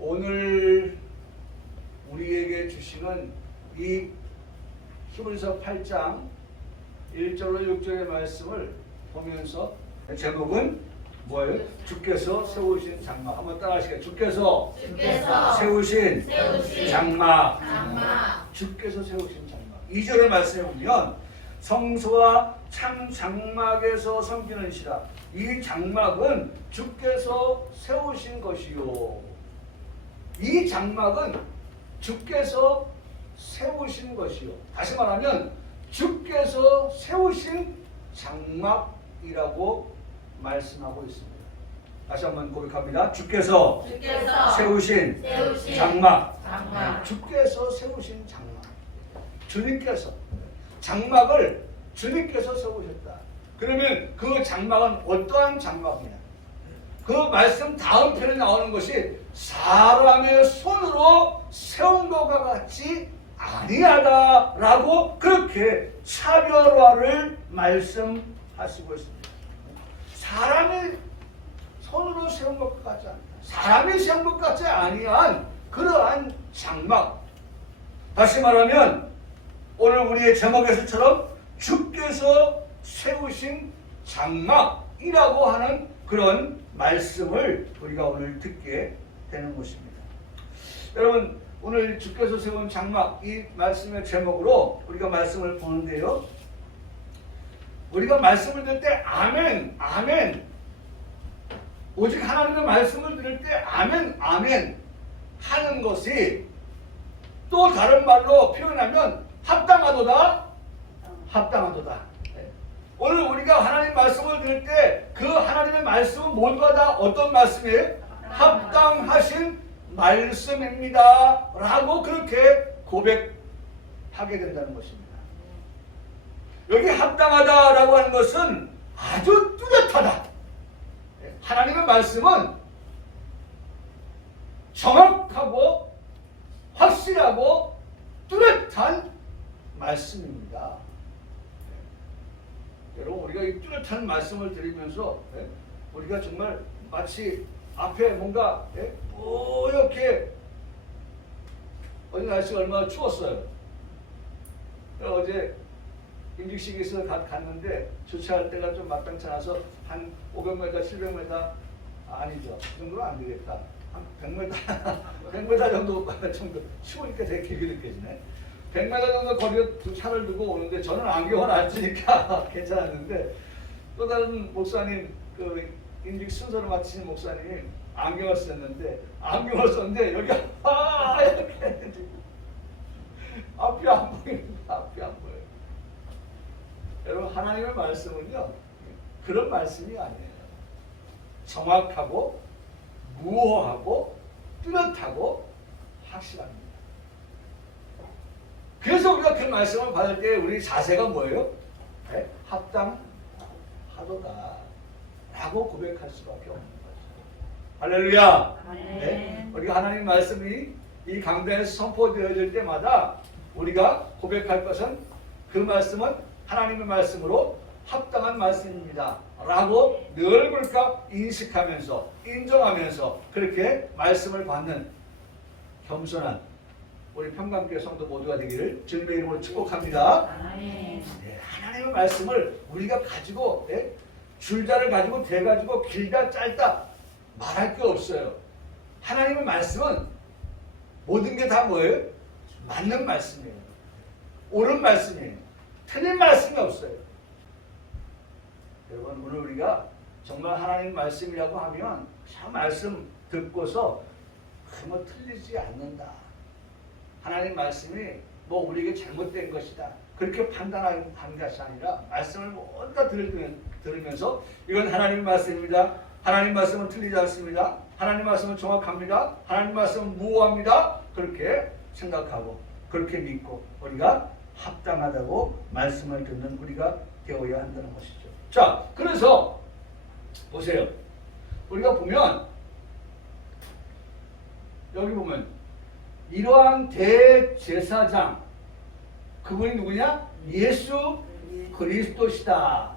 오늘 우리에게 주시는 이 히브리서 8장 1절로 6절의 말씀을 보면서 제목은 뭐예요? 주께서 세우신 장막. 한번 따라하시겠어요? 주께서 세우신 장막. 주께서 세우신 장막. 2절의 말씀에 보면 성소와 참 장막에서 섬기는 시라. 이 장막은 주께서 세우신 것이요. 이 장막은 주께서 세우신 것이요. 다시 말하면 주께서 세우신 장막이라고 말씀하고 있습니다. 다시 한번 고백합니다. 주께서 세우신 장막. 주께서 세우신 장막. 주님께서 장막을 주님께서 세우셨다. 그러면 그 장막은 어떠한 장막이냐? 그 말씀 다음 편에 나오는 것이 사람의 손으로 세운 것과 같이 아니하다라고 그렇게 차별화를 말씀하시고 있습니다. 사람이 손으로 세운 것 같지 않다. 사람이 세운 것 같지 아니한 그러한 장막. 다시 말하면 오늘 우리의 제목에서처럼 주께서 세우신 장막이라고 하는 그런 말씀을 우리가 오늘 듣게 되는 것입니다. 여러분, 오늘 주께서 세운 장막, 이 말씀의 제목으로 우리가 말씀을 보는데요. 우리가 말씀을 들을 때 아멘, 아멘, 오직 하나님의 말씀을 들을 때 아멘, 아멘 하는 것이 또 다른 말로 표현하면 합당하도다, 합당하도다. 오늘 우리가 하나님 말씀을 들을 때 그 하나님의 말씀은 모두가 다 어떤 말씀이에요? 합당하신 말씀입니다 라고 그렇게 고백하게 된다는 것입니다. 여기 합당하다라고 하는 것은 아주 뚜렷하다. 하나님의 말씀은 정확하고 확실하고 뚜렷한 말씀입니다. 여러분, 우리가 이 뚜렷한 말씀을 드리면서 우리가 정말 마치 앞에 뭔가 이렇게 어제 날씨가 얼마나 추웠어요. 어제 임직식에서 갔는데 주차할 때가 좀 마땅치 않아서 한 500m, 700m 아니죠. 그 정도는 안 되겠다. 한 100m, 100m 정도 추우니까 되게 길게 느껴지네. 100m 정도 거리에 차를 두고 오는데 저는 안경을 안 쓰니까 괜찮았는데 또 다른 목사님, 그 임직 순서를 마치신 목사님이 안경을 썼는데 여기 이렇게 앞이 안 보입니다. 앞이 안 보여요. 여러분, 하나님의 말씀은요 그런 말씀이 아니에요. 정확하고 무호하고 뚜렷하고 확실합니다. 그래서 우리가 그 말씀을 받을 때 우리 자세가 뭐예요? 합당하도다 라고 고백할 수밖에 없는 거죠. 할렐루야. 네? 우리가 하나님 말씀이 이 강단에서 선포되어질 때마다 우리가 고백할 것은 그 말씀은 하나님의 말씀으로 합당한 말씀입니다 라고 늘 그럴까 인식하면서 인정하면서 그렇게 말씀을 받는 겸손한 우리 평강교회 성도 모두가 되기를 주님의 이름으로 축복합니다. 네, 하나님의 말씀을 우리가 가지고 줄자를 가지고 대가지고 길다 짧다 말할 게 없어요. 하나님의 말씀은 모든 게 다 뭐예요? 맞는 말씀이에요. 옳은 말씀이에요. 틀린 말씀이 없어요. 여러분, 오늘 우리가 정말 하나님 말씀이라고 하면 그 말씀 듣고서 뭐 틀리지 않는다. 하나님 말씀이 뭐 우리에게 잘못된 것이다. 그렇게 판단하는 것이 아니라 말씀을 모두 다 들으면서 이건 하나님 말씀입니다. 하나님 말씀은 틀리지 않습니다. 하나님 말씀은 정확합니다. 하나님 말씀은 무호합니다. 그렇게 생각하고 그렇게 믿고 우리가 합당하다고 말씀을 듣는 우리가 되어야 한다는 것이죠. 자, 그래서 보세요. 우리가 보면 여기 보면 이러한 대제사장, 그분이 누구냐? 예수 그리스도시다.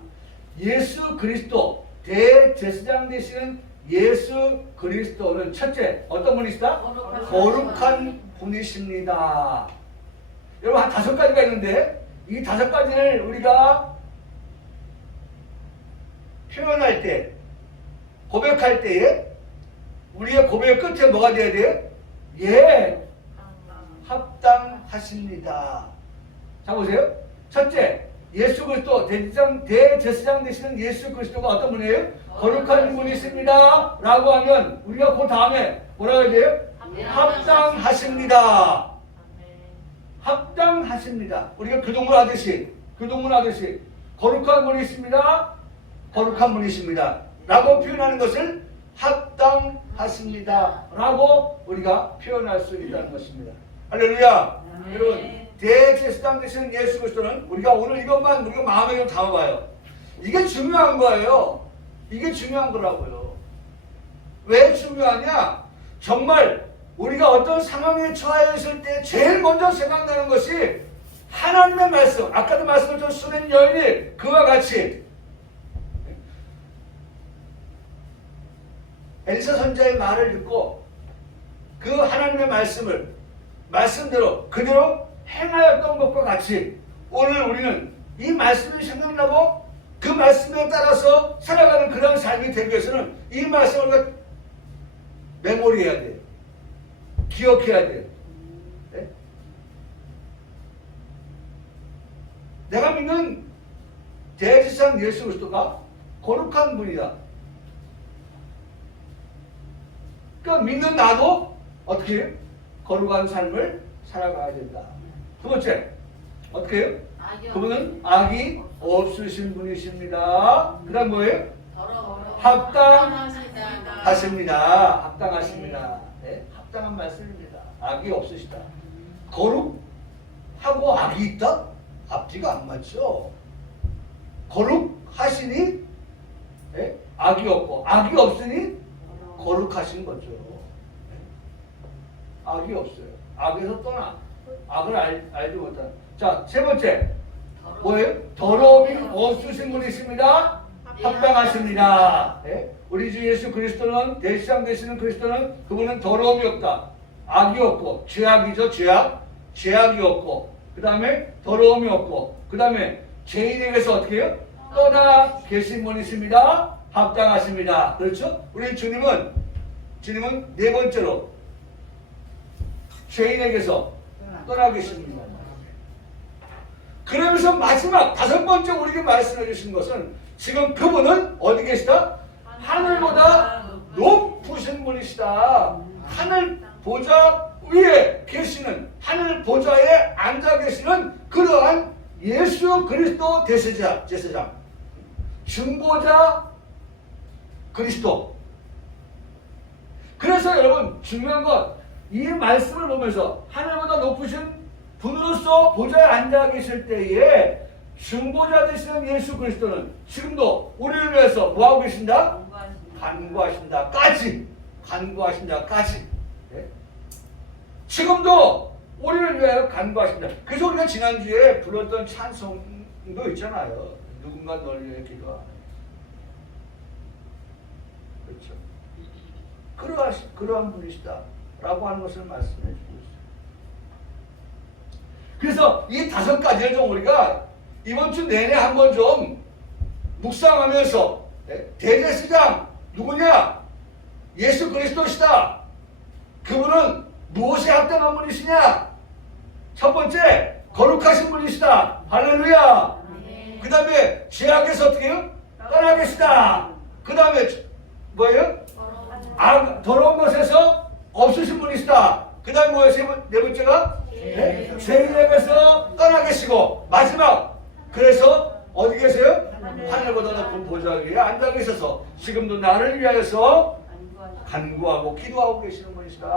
예수 그리스도, 대제사장 되시는 예수 그리스도는 첫째 어떤 분이시다? 거룩한 분이십니다. 여러분 한 5가지가 있는데 이 5가지를 우리가 표현할 때, 고백할 때에 우리의 고백 끝에 뭐가 돼야 돼요? 예, 합당하십니다. 자 보세요. 첫째, 예수 그리스도 대제사장 되시는 예수 그리스도가 어떤 분이에요? 거룩한 분이십니다 라고 하면 우리가 그 다음에 뭐라고 해야 돼요? 합당하십니다. 합당하십니다. 우리가 교동문 하듯이 거룩한 분이십니다, 거룩한 분이십니다 라고 표현하는 것을 합당하십니다 라고 우리가 표현할 수 있다는 것입니다. 할렐루야. 여러분 대제사장 되시는 예수 그리스도는 우리가 오늘 이것만 우리가 마음에 좀 담아봐요. 이게 중요한 거예요. 이게 중요한 거라고요. 왜 중요하냐? 정말 우리가 어떤 상황에 처해 있을 때 제일 먼저 생각나는 것이 하나님의 말씀. 아까도 말씀드렸던 수는 여인이 그와 같이 엘리사 선지자의 말을 듣고 그 하나님의 말씀대로 그대로 행하였던 것과 같이 오늘 우리는 이 말씀이 생각나고 그 말씀에 따라서 살아가는 그런 삶이 되기 위해서는 이 말씀을 우리가 메모리해야 돼요. 기억해야 돼요. 네? 내가 믿는 대제사장 예수 그리스도가 거룩한 분이다. 그러니까 믿는 나도 어떻게 해요? 거룩한 삶을 살아가야 된다. 두 번째, 어떻게 해요? 그분은 악이 없으신 분이십니다. 그 다음 뭐예요? 합당하십니다. 합당하십니다. 네? 합당한 말씀입니다. 악이 없으시다. 거룩하고 악이 있다? 앞뒤가 안 맞죠. 거룩하시니 네? 악이 없고 악이 없으니 거룩하신 거죠. 네? 악이 없어요. 악에서 떠나 악을 알지 못한. 자, 세 번째 뭐예요? 더러움이 없으신 분이십니다. 합당하십니다. 네? 우리 주 예수 그리스도는 대제사장 되시는 그리스도는 그분은 더러움이 없다. 악이 없고 죄악이죠. 죄악이 없고 그 다음에 더러움이 없고 그 다음에 죄인에게서 어떻게 해요? 떠나 계신 분이십니다. 합당하십니다. 그렇죠? 우리 주님은 네 번째로 죄인에게서 떠나 계십니다. 그러면서 마지막 5번째 우리에게 말씀해 주신 것은 지금 그분은 어디 계시다? 하늘보다 높으신 분이시다. 하늘 보좌 위에 계시는 하늘 보좌에 앉아 계시는 그러한 예수 그리스도 제사장 중보자 그리스도. 그래서 여러분 중요한 건 이 말씀을 보면서 하늘보다 높으신 분으로서 보좌에 앉아 계실 때에 중보자 되시는 예수 그리스도는 지금도 우리를 위해서 뭐하고 계신다? 간구하신다까지. 네? 지금도 우리를 위하여 간구하신다. 그래서 우리가 지난주에 불렀던 찬송도 있잖아요. 누군가 널 위해 기도하네. 그렇죠. 그러한 분이시다 라고 하는 것을 말씀해 주고 있어요. 그래서 이 5가지를 좀 우리가 이번 주 내내 한번 좀 묵상하면서 대제사장 누구냐? 예수 그리스도시다. 그분은 무엇이 합당한 분이시냐? 첫 번째, 거룩하신 분이시다. 할렐루야. 그 다음에 죄악에서 어떻게 해요? 떠나 계시다. 그 다음에 뭐예요? 더러운 것에서 없으신 분이시다. 그 다음에 뭐예요? 네 번째가? 죄인에게서 떠나 계시고 마지막 그래서 어디 계세요? 하늘보다 높은 보좌 위에 앉아 계셔서 지금도 나를 위하여서 간구하고 기도하고 계시는 분이시다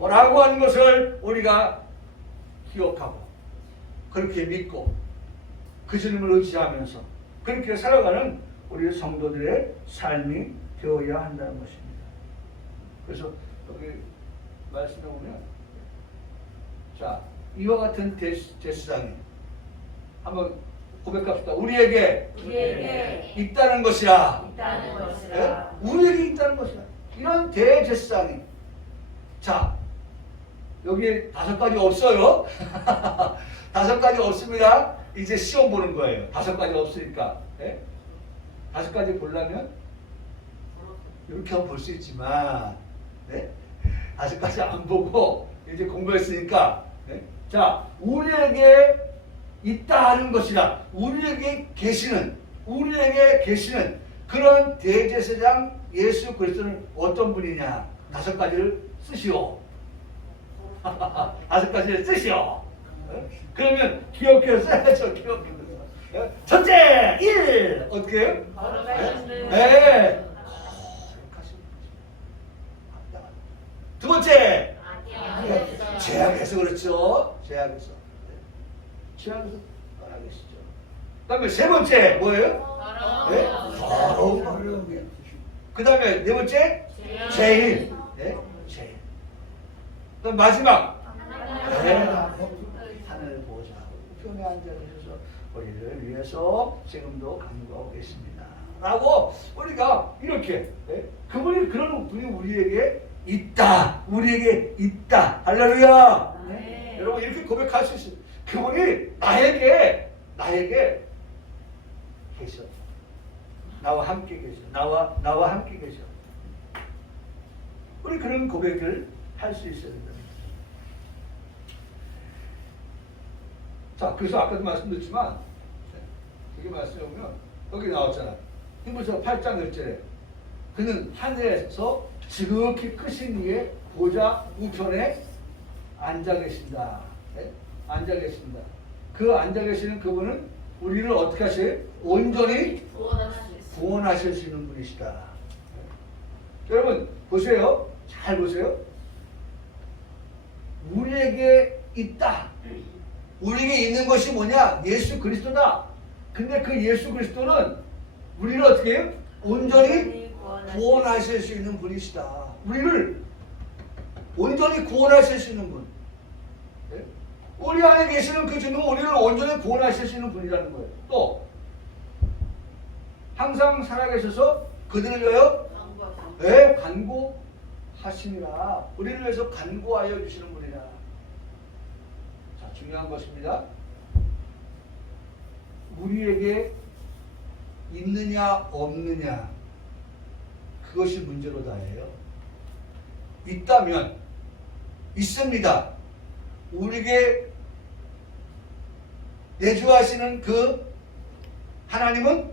라고 하는 것을 우리가 기억하고 그렇게 믿고 그 주님을 의지하면서 그렇게 살아가는 우리 성도들의 삶이 되어야 한다는 것입니다. 그래서 여기 말씀해 보면 자 이와 같은 제사장이 한번 고백합시다. 우리에게 있다는 것이라. 우리에게 있다는 것이라. 이런 대제사장이, 자, 여기 5가지 없어요. 5가지 없습니다. 이제 시험 보는 거예요. 5가지 없으니까. 네? 5가지 보려면 이렇게 한번 볼 수 있지만, 네? 5가지 안 보고 이제 공부했으니까, 네? 자, 우리에게 있다 하는 것이라, 우리에게 계시는 그런 대제사장 예수 그리스도는 어떤 분이냐? 5가지를 쓰시오. 5가지를 쓰시오. 그러면 기억해서 써야죠. 기억해서. 첫째, 1. 어떻게 해요? 네. 두 번째, 죄악에서. 그렇죠. 죄악에서 떠나계시죠. 그 다음에 세 번째 뭐예요? 더러운. 그 다음에 네 번째, 죄인. 네? 죄인. 그 다음 마지막, 하늘 보좌 우편에 앉아계셔서 우리를 위해서 지금도 간구하고 계십니다. 라고 우리가 이렇게, 그분이 그런 분이 우리에게 있다. 우리에게 있다. 할렐루야. 네. 여러분 이렇게 고백할 수 있어요. 그분이 나에게 계셔. 나와 함께 계셔. 나와 함께 계셔. 우리 그런 고백을 할 수 있어야 된다. 자, 그래서 아까도 말씀드렸지만, 여기 말씀해 보면 여기 나왔잖아. 히브리서 8장 1절에 그는 하늘에서 지극히 크신 이의 보좌 우편에 앉아 계신다. 네? 앉아 계신다. 그 앉아 계시는 그분은 우리를 어떻게 하셔요? 온전히 구원하실 수 있는 분이시다. 네? 여러분 보세요. 잘 보세요. 우리에게 있다. 우리에게 있는 것이 뭐냐? 예수 그리스도다. 근데 그 예수 그리스도는 우리를 어떻게 해요? 온전히 구원하실 수 있는 분이시다. 우리를 온전히 구원하실 수 있는 분. 네? 우리 안에 계시는 그 주님은 우리를 온전히 구원하실 수 있는 분이라는 거예요. 또 항상 살아계셔서 그들을 위하여 간구하시니라. 우리를 위해서 간구하여 주시는 분이라. 자, 중요한 것입니다. 우리에게 있느냐 없느냐 그것이 문제로다예요. 있다면 있습니다. 우리에게 내주하시는 그 하나님은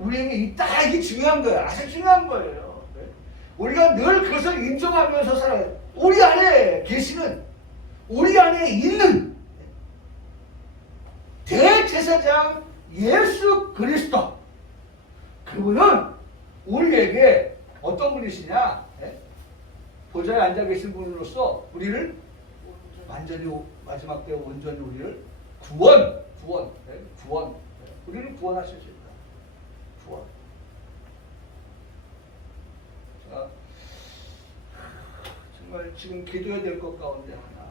우리에게 있다. 이게 중요한 거예요. 아주 중요한 거예요. 우리가 늘 그것을 인정하면서 살아요. 우리 안에 계시는, 우리 안에 있는 대제사장 예수 그리스도, 그분은 우리에게 어떤 분이시냐? 보좌에 앉아 계신 분으로서 우리를 완전히 마지막 때 온전히 우리를 구원, 우리를 구원하실 수 있다. 구원. 자, 정말 지금 기도해야 될 것 가운데 하나.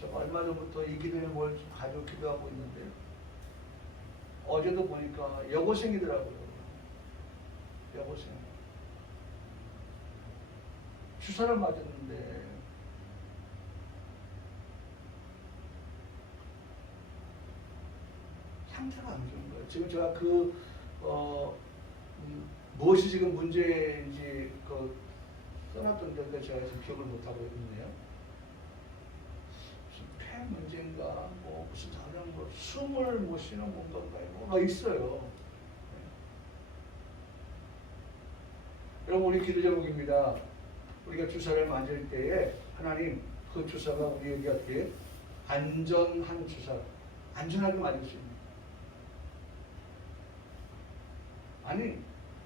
제가 얼마 전부터 이 기도에 뭘 가지고 기도하고 있는데 어제도 보니까 여고생이더라고요. 여고생. 주사를 맞았는데 상태가 안 좋은 거예요. 지금 제가 무엇이 지금 문제인지 써놨던 데인데 제가 지금 기억을 못하고 있네요. 무슨 폐 문제인가, 무슨 다른 숨을 못 쉬는 건가, 뭐가 있어요. 여러분, 우리 기도 제목입니다. 우리가 주사를 맞을 때에 하나님 그 주사가 우리에게 어떻게 안전한 주사, 안전하게 맞을 수 있는. 아니,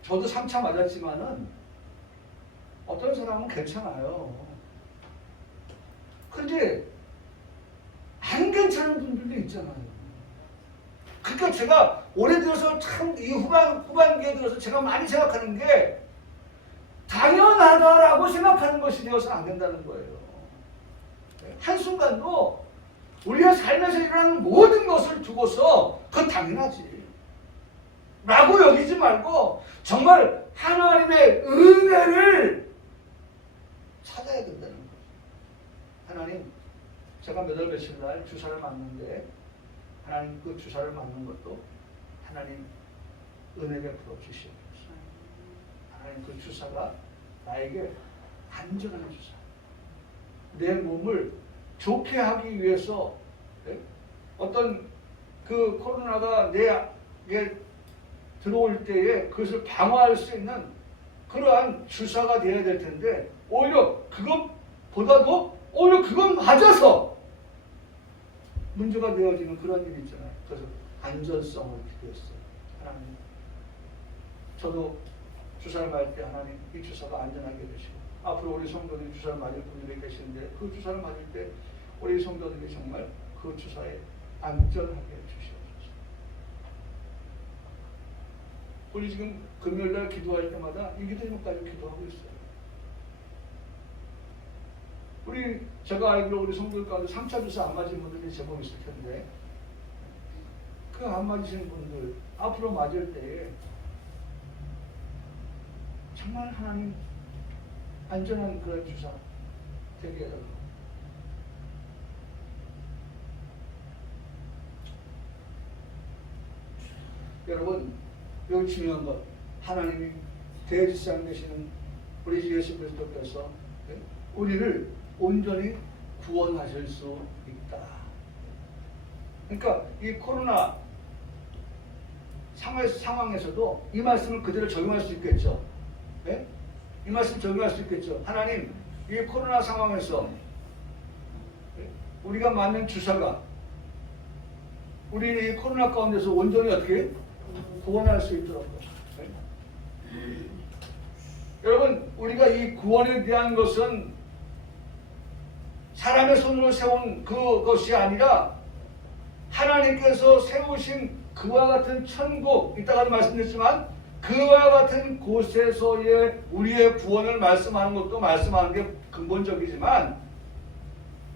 저도 3차 맞았지만은 어떤 사람은 괜찮아요. 그런데 안 괜찮은 분들도 있잖아요. 그러니까 제가 올해 들어서 참 이 후반기에 들어서 제가 많이 생각하는 게 당연하다라고 생각하는 것이 되어서는 안 된다는 거예요. 한순간도 우리의 삶에서 일어나는 모든 것을 두고서 그건 당연하지 라고 여기지 말고 정말 하나님의 은혜를 찾아야 된다는 거죠. 하나님, 제가 몇 월 며칠 날 주사를 맞는데 하나님 그 주사를 맞는 것도 하나님 은혜 베풀어 주시옵소서. 하나님 그 주사가 나에게 안전한 주사, 내 몸을 좋게 하기 위해서 어떤 그 코로나가 내게 들어올 때에 그것을 방어할 수 있는 그러한 주사가 되어야 될 텐데 오히려 그것보다도 오히려 그건 맞아서 문제가 되어지는 그런 일이 있잖아요. 그래서 안전성을 기도했어요. 하나님, 저도 주사를 맞을 때 하나님 이 주사가 안전하게 되시고 앞으로 우리 성도들이 주사를 맞을 분들이 계시는데 그 주사를 맞을 때 우리 성도들이 정말 그 주사에 안전하게 해주시옵소서. 우리 지금 금요일날 기도할 때마다 이 기도님까지 기도하고 있어요. 제가 알기로 우리 성도들 가운데 3차 주사 안 맞은 분들이 제법 있을 텐데 그 안 맞으시는 분들 앞으로 맞을 때에 정말 하나님 안전한 그런 주사 되게 해달라고. 여러분, 여기 중요한 것, 하나님이 대지상 되시는 우리 주 예수 그리스도께서 우리를 온전히 구원하실 수 있다. 그러니까 이 코로나 상황에서도 이 말씀을 그대로 적용할 수 있겠죠. 네? 이 말씀 적용할 수 있겠죠. 하나님, 이 코로나 상황에서 우리가 맞는 주사가 우리는 이 코로나 가운데서 온전히 어떻게 구원할 수 있도록. 네? 여러분, 우리가 이 구원에 대한 것은 사람의 손으로 세운 그것이 아니라 하나님께서 세우신 그와 같은 천국, 이따가도 말씀드렸지만 그와 같은 곳에서의 우리의 구원을 말씀하는 것도 말씀하는 게 근본적이지만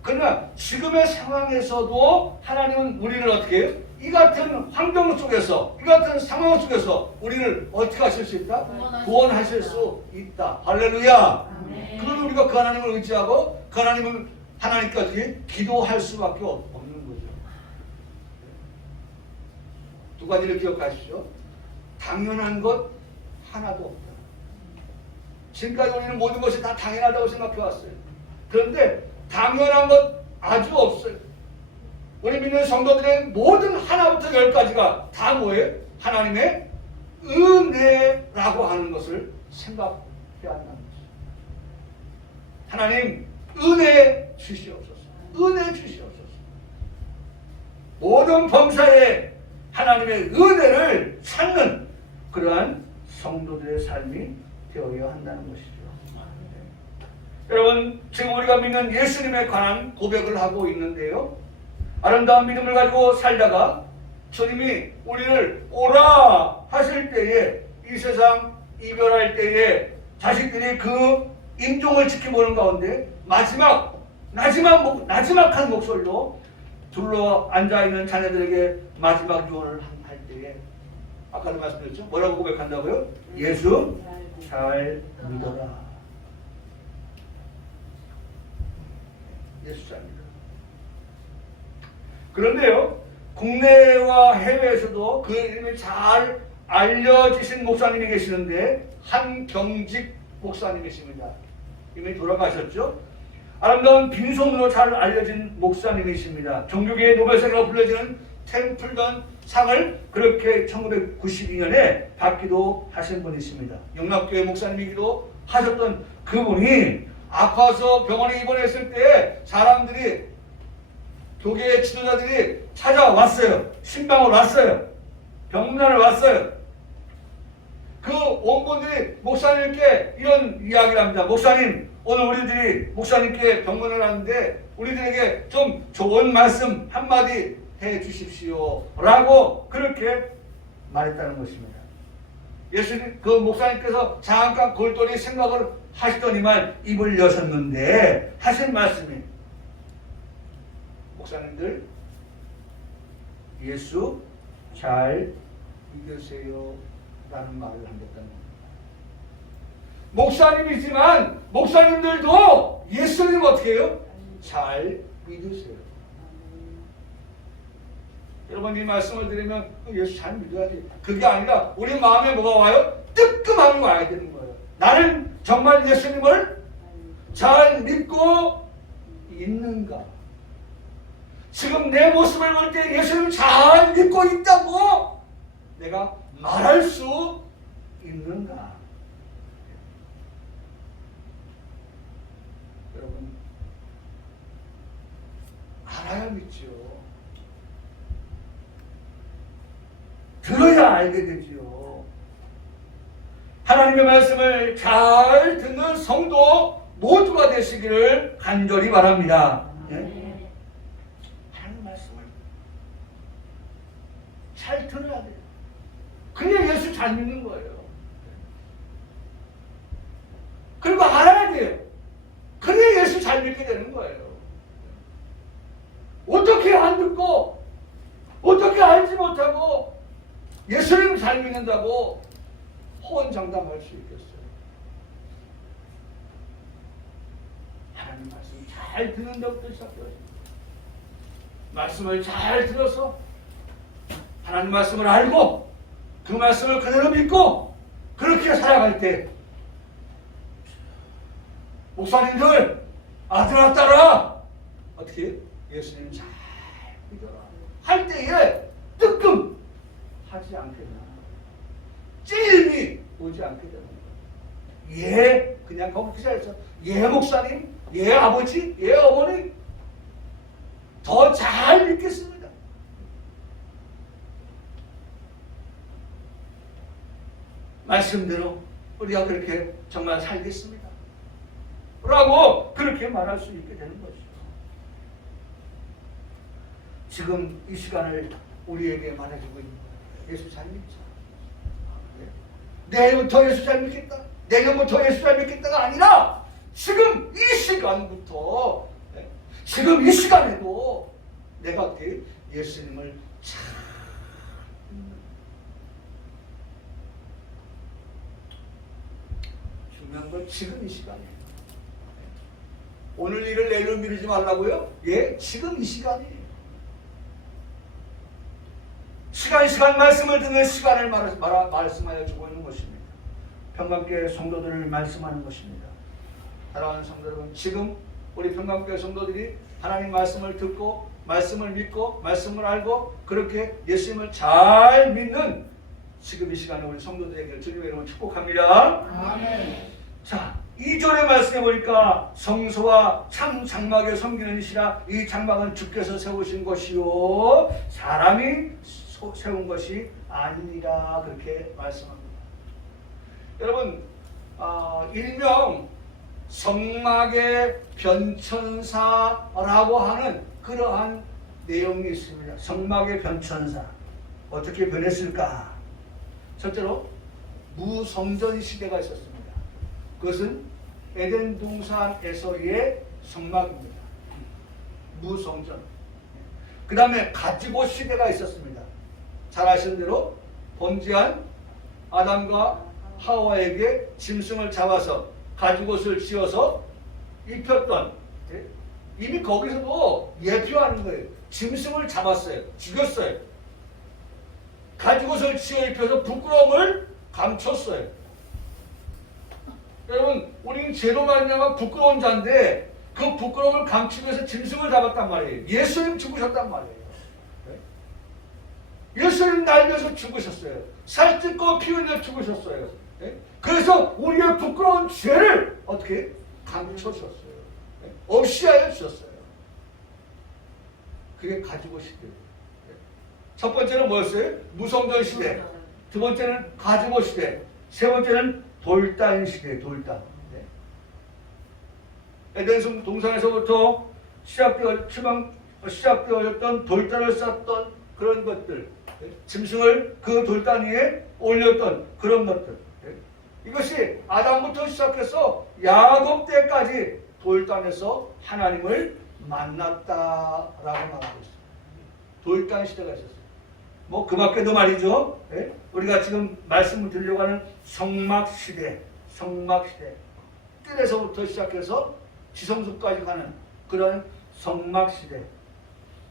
그러나 지금의 상황에서도 하나님은 우리를 어떻게 해요? 이 같은 환경 속에서, 이 같은 상황 속에서 우리를 어떻게 하실 수 있다? 구원하실 수 있다. 할렐루야. 그러면 우리가 그 하나님을 의지하고 그 하나님을 하나님께 어떻게 기도할 수밖에 없는 거죠. 두 가지를 기억하시죠. 당연한 것 하나도 없다. 지금까지 우리는 모든 것이 다 당연하다고 생각해 왔어요. 그런데 당연한 것 아주 없어요. 우리 믿는 성도들의 모든 하나부터 열까지가 다 뭐예요? 하나님의 은혜라고 하는 것을 생각해야 한다는 거죠. 하나님 은혜 주시옵소서. 은혜 주시옵소서. 모든 범사에 하나님의 은혜를 찾는 그러한 성도들의 삶이 되어야 한다는 것이죠. 여러분, 지금 우리가 믿는 예수님에 관한 고백을 하고 있는데요. 아름다운 믿음을 가지고 살다가 주님이 우리를 오라 하실 때에 이 세상 이별할 때에 자식들이 그 임종을 지켜보는 가운데 나지막한 목소리로 둘러 앉아있는 자녀들에게 마지막 유언을 할 때에 아까도 말씀드렸죠? 뭐라고 고백한다고요? 예수 잘 믿어라. 예수 잘 믿어라. 그런데요, 국내와 해외에서도 그 이름이 잘 알려지신 목사님이 계시는데 한경직 목사님이십니다. 이미 돌아가셨죠? 아름다운 빈손으로 잘 알려진 목사님이십니다. 종교계의 노벨상이라고 불려지는 템플던 상을 그렇게 1992년에 받기도 하신 분이십니다. 영락교회 목사님이기도 하셨던 그분이 아파서 병원에 입원했을 때 사람들이, 교계의 지도자들이 찾아왔어요. 신방을 왔어요. 병문안을 왔어요. 그 원고들이 목사님께 이런 이야기를 합니다. 목사님, 오늘 우리들이 목사님께 병문을 하는데 우리들에게 좀 좋은 말씀 한마디 해 주십시오 라고 그렇게 말했다는 것입니다. 예수님, 그 목사님께서 잠깐 골똘히 생각을 하시더니만 입을 여셨는데 하신 말씀이, 목사님들 예수 잘 믿으세요 라는 말을 하겠다는 겁니다. 목사님이지만 목사님들도 예수님 어떻게 해요? 잘 믿으세요. 여러분 이 말씀을 드리면 예수 잘 믿어야지. 그게 아니라 우리 마음에 뭐가 와요? 뜨끔함이 와야 되는 거예요. 나는 정말 예수님을 잘 믿고 있는가? 지금 내 모습을 볼 때 예수님을 잘 믿고 있다고 내가 말할 수 있는가? 여러분 알아야 믿죠. 들어야 알게 되지요. 하나님의 말씀을 잘 듣는 성도 모두가 되시기를 간절히 바랍니다. 네? 하나님의 말씀을 잘 들어야 돼요. 그냥 예수 잘 믿는 거예요. 그리고 알아야 돼요. 그냥 예수 잘 믿게 되는 거예요. 어떻게 안 듣고 어떻게 알지 못하고 예수님을 잘 믿는다고 호언장담할 수 있겠어요? 하나님 말씀 잘 듣는 데부터 시작해요. 말씀을 잘 들어서 하나님 말씀을 알고 그 말씀을 그대로 믿고 그렇게 살아갈 때 목사님들 아들아 딸아 어떻게 예수님 잘 믿어라 할 때에 뜨끔 하지 않겠나? 찔림이 오지 않게 되는 거예요. 예, 그냥 거기 자리에서 예 목사님, 예 아버지, 예 어머니 더 잘 믿겠습니다. 말씀대로 우리가 그렇게 정말 살겠습니다. 라고 그렇게 말할 수 있게 되는 것이죠. 지금 이 시간을 우리에게 말해주고 있는 거예요. 예수 잘 믿자. 내일부터 예수 잘 믿겠다. 내년부터 예수 잘 믿겠다가 아니라 지금 이 시간부터 지금 이 시간에도 내가 어떻게 예수님을 잘 믿는 중요한 건 지금 이 시간이에요. 오늘 일을 내일로 미루지 말라고요? 예, 지금 이 시간이에요. 시간 말씀을 듣는 시간을 말씀하여 주고 있는 것입니다. 평강교회 성도들을 말씀하는 것입니다. 사랑하는 성도 여러분, 지금 우리 평강교회 성도들이 하나님 말씀을 듣고 말씀을 믿고 말씀을 알고 그렇게 예수님을 잘 믿는 지금 이 시간에 우리 성도들에게 주님의 이름으로 축복합니다. 아멘. 자, 2절의 말씀해 보니까 성소와 참 장막에 섬기는 이시라 이 장막은 주께서 세우신 것이요 사람이 세운 것이 아니니라 그렇게 말씀합니다. 여러분 일명 성막의 변천사라고 하는 그러한 내용이 있습니다. 성막의 변천사 어떻게 변했을까? 첫째로 무성전 시대가 있었습니다. 그것은 에덴 동산에서의 성막입니다. 무성전. 그 다음에 가지고 시대가 있었습니다. 잘 아시는 대로 범죄한 아담과 하와에게 짐승을 잡아서 가죽옷을 지어서 입혔던 이미 거기서도 예표하는 거예요. 짐승을 잡았어요. 죽였어요. 가죽옷을 지어 입혀서 부끄러움을 감췄어요. 여러분 우리는 죄로 말미암아 부끄러운 자인데 그 부끄러움을 감추기 위해서 짐승을 잡았단 말이에요. 예수님 죽으셨단 말이에요. 예수님 날 위해서 죽으셨어요. 살뜯고 피 흘려 죽으셨어요. 그래서 우리의 부끄러운 죄를 어떻게 감춰주셨어요. 없이 하여 주셨어요. 그게 가지고 시대. 첫 번째는 뭐였어요? 무성전 시대. 두 번째는 가지고 시대. 세 번째는 돌단 시대. 돌단. 에덴 동산에서부터 시작되었던 돌단을 쌓던 그런 것들, 짐승을 그 돌단 위에 올렸던 그런 것들, 이것이 아담부터 시작해서 야곱 때까지 돌단에서 하나님을 만났다라고 말하고 있습니다. 도입단 시대가 있었어요. 뭐 그 밖에도 말이죠. 예? 우리가 지금 말씀을 드리려고 하는 성막시대, 뜰에서부터 시작해서 지성소까지 가는 그런 성막시대,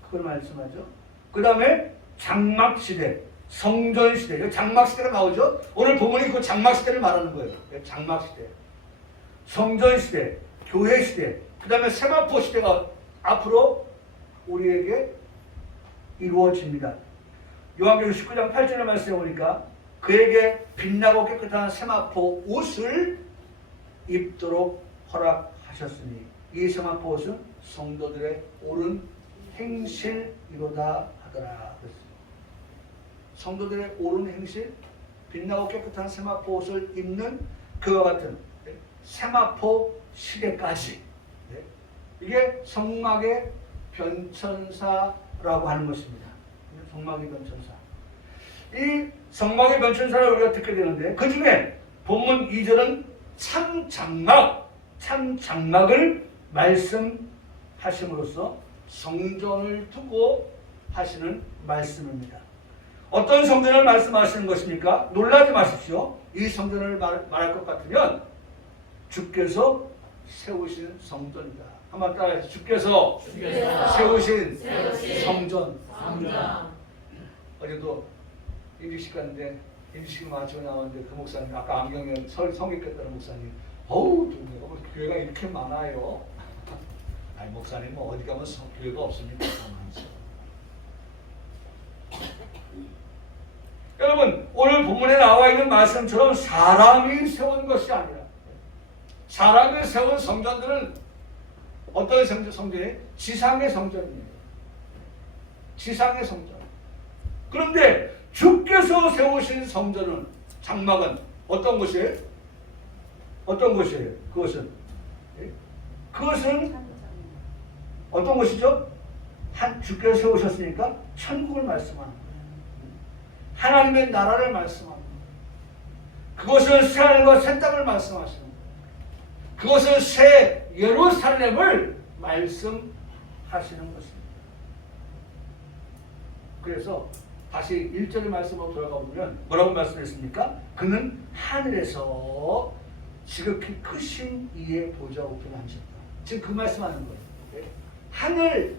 그걸 말씀하죠. 그 다음에 장막시대, 성전시대, 장막시대가 나오죠. 오늘 본문이 그 장막시대를 말하는 거예요. 장막시대, 성전시대, 교회시대, 그 다음에 세마포 시대가 앞으로 우리에게 이루어집니다. 요한계시록 19장 8절의 말씀에 보니까 그에게 빛나고 깨끗한 세마포 옷을 입도록 허락하셨으니 이 세마포 옷은 성도들의 옳은 행실이로다 하더라. 성도들의 옳은 행실, 빛나고 깨끗한 세마포 옷을 입는 그와 같은 세마포 시대까지, 이게 성막의 변천사라고 하는 것입니다. 성막의 변천사. 이 성막의 변천사를 우리가 듣게 되는데 그 중에 본문 2절은 참장막을 말씀하심으로써 성전을 두고 하시는 말씀입니다. 어떤 성전을 말씀하시는 것입니까? 놀라지 마십시오. 이 성전을 말할 것 같으면 주께서 세우신 성전이다. 한번 따라해서 주께서 세우신 성전. 어제도 임직식 갔는데 임직식 마치고 나왔는데 그 목사님, 아까 안경에 성격했다는 목사님, 어우 교회가 이렇게 많아요. 아니 목사님 뭐 어디 가면 교회가 없습니까? 여러분 오늘 본문에 나와 있는 말씀처럼 사람이 세운 것이 아니라 사람이 세운 성전들은 어떤 성전이? 지상의 성전이에요. 지상의 성전. 그런데 주께서 세우신 성전은, 장막은 어떤 것이에요? 어떤 것이에요? 그것은 어떤 것이죠? 주께서 세우셨으니까 천국을 말씀하는 거예요. 하나님의 나라를 말씀하는 거예요. 그것은 새 하늘과 새 땅을 말씀하시는 거예요. 그것은 새 예루살렘을 말씀하시는 것입니다. 그래서 다시 1절의 말씀으로 돌아가 보면 뭐라고 말씀했습니까? 그는 하늘에서 지극히 크신 이의 보좌 우편에 앉으셨다. 지금 그 말씀하는 거예요. 하늘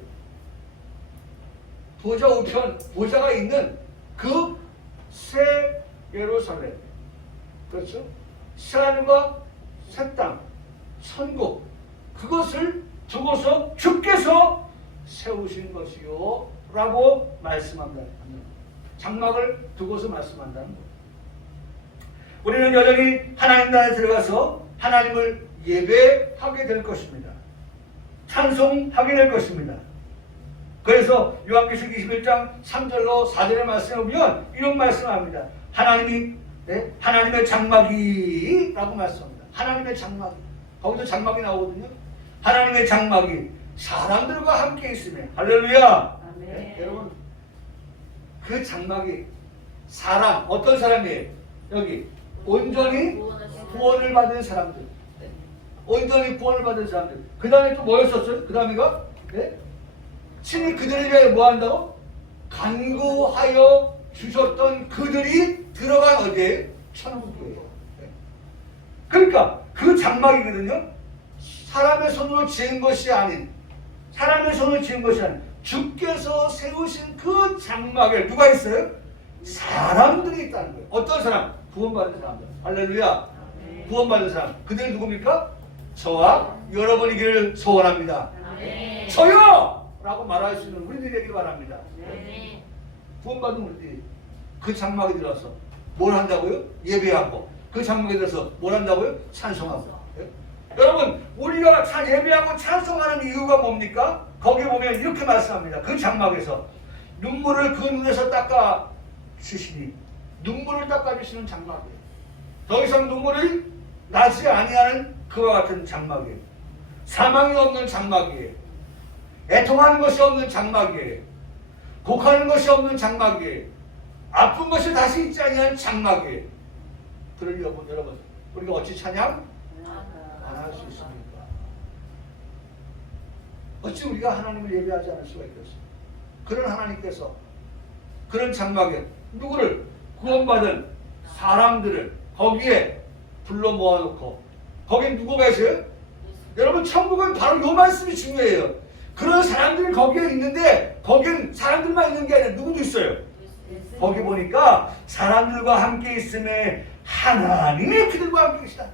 보좌 우편, 보좌가 있는 그 새 예루살렘, 그렇죠? 새 하늘과 새 땅, 천국, 그것을 두고서 주께서 세우신 것이요 라고 말씀한다. 장막을 두고서 말씀한다는 거예요. 우리는 여전히 하나님 나라에 들어가서 하나님을 예배하게 될 것입니다. 찬송하게 될 것입니다. 그래서 요한계시록 21장 3절로 4절의 말씀을 보면 이런 말씀을 합니다. 하나님의 장막이 라고 말씀합니다. 하나님의 장막이. 거기도 장막이 나오거든요. 하나님의 장막이 사람들과 함께 있으며, 할렐루야. 네? 여러분 그 장막이 사람, 어떤 사람이에요? 여기 온전히 구원을 받은 사람들, 온전히 구원을 받은 사람들. 그 다음에 또 뭐였었어요? 그 다음에가 친히 그들을 위하여 뭐 한다고? 간구하여 주셨던 그들이 들어간 어디에? 천국이에요. 그러니까 그 장막이거든요. 사람의 손으로 지은 것이 아닌, 주께서 세우신 그 장막에 누가 있어요? 사람들이 있다는 거예요. 어떤 사람? 구원받은 사람들. 할렐루야. 구원받은 사람. 그들이 누굽니까? 저와 여러분이기를 소원합니다. 저요! 라고 말할 수 있는 우리들이 되기를 바랍니다. 구원받은 우리들이 그 장막에 들어서 뭘 한다고요? 예배하고, 그 장막에 들어서 뭘 한다고요? 찬송하고. 여러분 우리가 예배하고 찬송하는 이유가 뭡니까? 거기 보면 이렇게 말씀합니다. 그 장막에서 눈물을 그 눈에서 닦아 주시니, 눈물을 닦아 주시는 장막이에요. 더 이상 눈물이 나지 아니하는 그와 같은 장막이에요. 사망이 없는 장막이에요. 애통하는 것이 없는 장막이에요. 곡하는 것이 없는 장막이에요. 아픈 것이 다시 있지 아니하는 장막이에요. 그러니 여러분 우리가 어찌 찬양? 안 할 수 있습니까? 어찌 우리가 하나님을 예배하지 않을 수가 있겠어요? 그런 하나님께서 그런 장막에 누구를? 구원받은 사람들을 거기에 불러 모아놓고 거기에 누구가 있어요? 여러분 천국은 바로 이 말씀이 중요해요. 그런 사람들이 거기에 있는데 거기는 사람들만 있는 게 아니라 누구도 있어요. 거기 보니까 사람들과 함께 있음에 하나님이 그들과 함께 계시다.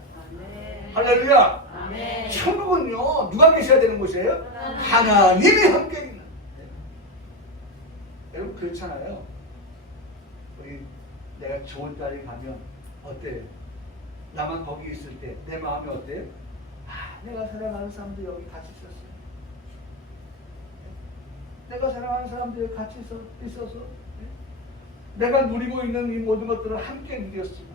할렐루야. 아멘. 천국은요 누가 계셔야 되는 곳이에요? 하나님이 함께 있는. 여러분 그렇잖아요. 우리 내가 좋은 자리에 가면 어때요? 나만 거기 있을 때 내 마음이 어때요? 아, 내가 사랑하는 사람들 여기 같이 있었어요. 내가 사랑하는 사람들 같이 있어서 내가 누리고 있는 이 모든 것들을 함께 누렸습니다.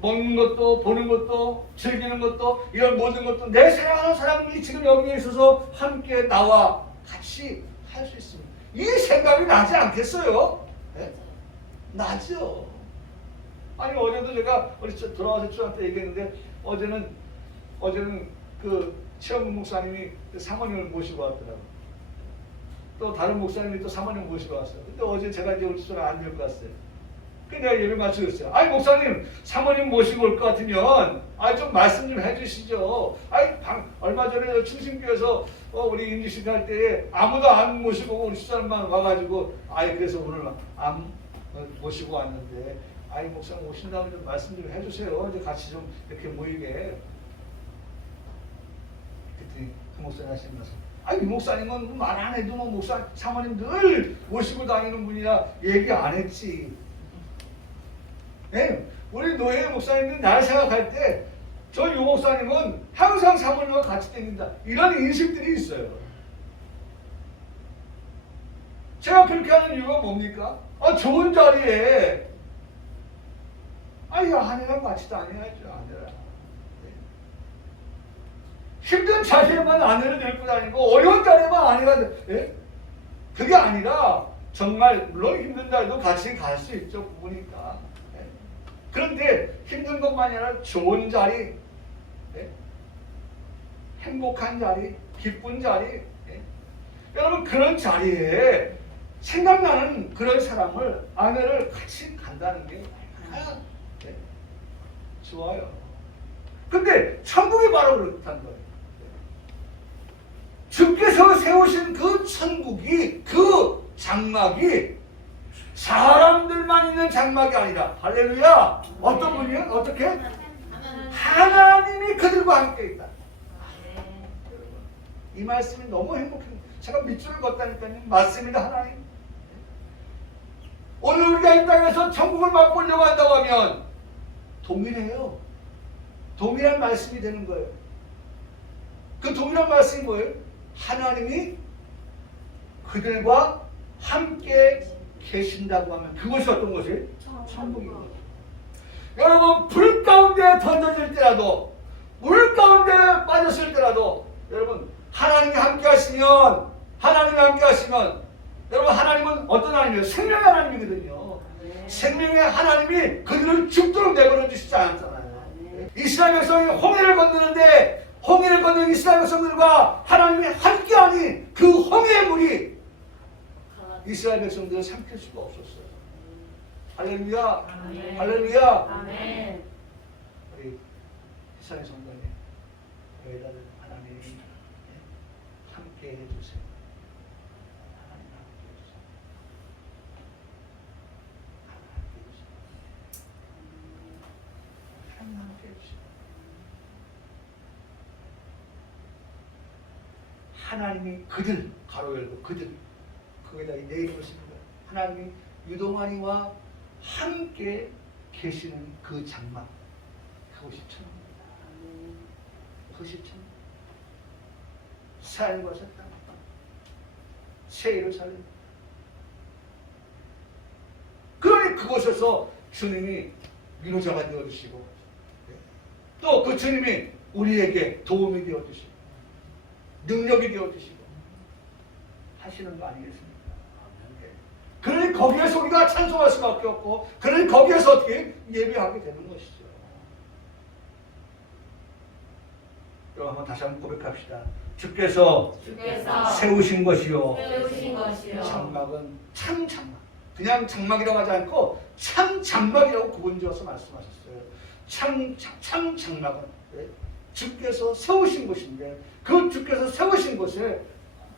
먹는 것도 보는 것도 즐기는 것도 이런 모든 것도 내 사랑하는 사람들이 지금 여기에 있어서 함께 나와 같이 할 수 있습니다. 이 생각이 나지 않겠어요? 네? 나죠. 아니 어제도 제가 우리 돌아와서 주한테 얘기했는데 어제는 그 최영문 목사님이 사모님을 모시고 왔더라고요. 또 다른 목사님이 또 사모님 모시고 왔어요. 근데 어제 제가 이제 우리 집에 안 들고 갔어요. 근데 내가 예를 맞추겠어요. 아니 목사님 사모님 모시고 올 것 같으면 좀 말씀 좀 해주시죠. 얼마 전에 충신교에서 우리 임시식 할 때에 아무도 안 모시고 우리 수사님만 와가지고 그래서 오늘 안 모시고 왔는데 목사님 오신다면 좀 말씀 좀 해주세요. 이제 같이 좀 이렇게 모이게. 그랬더니 그 목사님 하시는 말씀. 이 목사님은 말 안 해도 목사 사모님 늘 모시고 다니는 분이라 얘기 안 했지. 네? 우리 노예 목사님들 날 생각할 때 저 유 목사님은 항상 사모님과 같이 다닌다. 이런 인식들이 있어요. 제가 그렇게 하는 이유가 뭡니까? 좋은 자리에 아내랑 같이 다녀야죠. 아내랑. 힘든 자리에만 아내를 데리고 다니고 어려운 자리에만 아내가 그게 아니라 정말 물론 힘든 자리도 같이 갈 수 있죠. 부부니까. 그런데 힘든 것만이 아니라 좋은 자리, 행복한 자리, 기쁜 자리, 여러분 그런 자리에 생각나는 그런 사람을 아내를 같이 간다는 게 얼마나 좋아요. 근데 천국이 바로 그렇다는 거예요. 주께서 세우신 그 천국이 그 장막이 사람들만 있는 장막이 아니라 할렐루야. 어떤 분이요? 어떻게? 하나님이 그들과 함께 있다. 이 말씀이 너무 행복해요. 제가 밑줄을 걷다니까요. 맞습니다. 하나님. 오늘 우리가 이 땅에서 천국을 맛보려고 한다고 하면 동일해요. 동일한 말씀이 되는 거예요. 그 동일한 말씀이 뭐예요? 하나님이 그들과 함께 계신다고 하면 그것이 어떤 것이에요? 천국인 거죠. 여러분 불 가운데 던져질 때라도 물 가운데 빠졌을 때라도 여러분 하나님이 함께 하시면 여러분 하나님은 어떤 하나님이에요? 생명의 하나님이거든요. 생명의 하나님이 그들을 죽도록 내버려 주시지 않았잖아요. 이스라엘 백성이 홍해를 건너는데 홍해를 건너는 이스라엘 백성들과 하나님이 함께하니 그 홍해의 물이 이스라엘 백성들을 삼킬 수가 없었어요. 할렐루야. 아멘. 할렐루야. 아멘. 우리 이스라엘 성도님 여기다들 하나님이 함께 해주세요. 하나님 함께 해주세요. 하나님 함께 해주세요. 하나님이 그들 가로 열고 그들 거기다 내 이름을 씁니다. 하나님이 유동환이와 함께 계시는 그 장막 그것이 천국입니다. 그것이 천국. 삶과 새 땅, 새 예루살렘. 그러니 그곳에서 주님이 위로자가 되어주시고 또 그 주님이 우리에게 도움이 되어주시고 능력이 되어주시고 하시는 거 아니겠습니까? 그러니 거기에서 우리가 찬송할 수밖에 없고 그러니 거기에서 어떻게 예배하게 되는 것이죠. 여러분 한번 다시 한번 고백합시다. 주께서 세우신 것이요. 장막은 참 장막. 그냥 장막이라고 하지 않고 참 장막이라고 구분지어서 말씀하셨어요. 참 장막은 주께서 세우신 것인데 그 주께서 세우신 곳에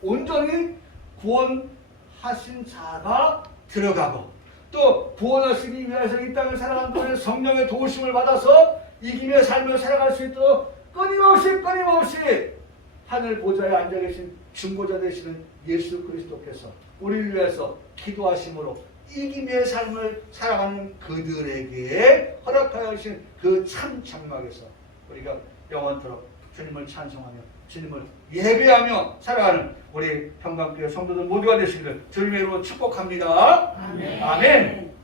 온전히 구원하신 자가 들어가고 또 구원하시기 위해서 이 땅을 살아가는 동안에 성령의 도우심을 받아서 이기며 살며 살아갈 수 있도록 끊임없이 하늘 보좌에 앉아 계신 중보자 되시는 예수 그리스도께서 우리를 위해서 기도하심으로 이기며 삶을 살아가는 그들에게 허락하여 주신 그 참 장막에서 우리가 영원토록 주님을 찬송하며 주님을 예배하며 살아가는 우리 평강교회 성도들 모두가 되시기를 주님의 이름으로 축복합니다. 아멘. 아멘.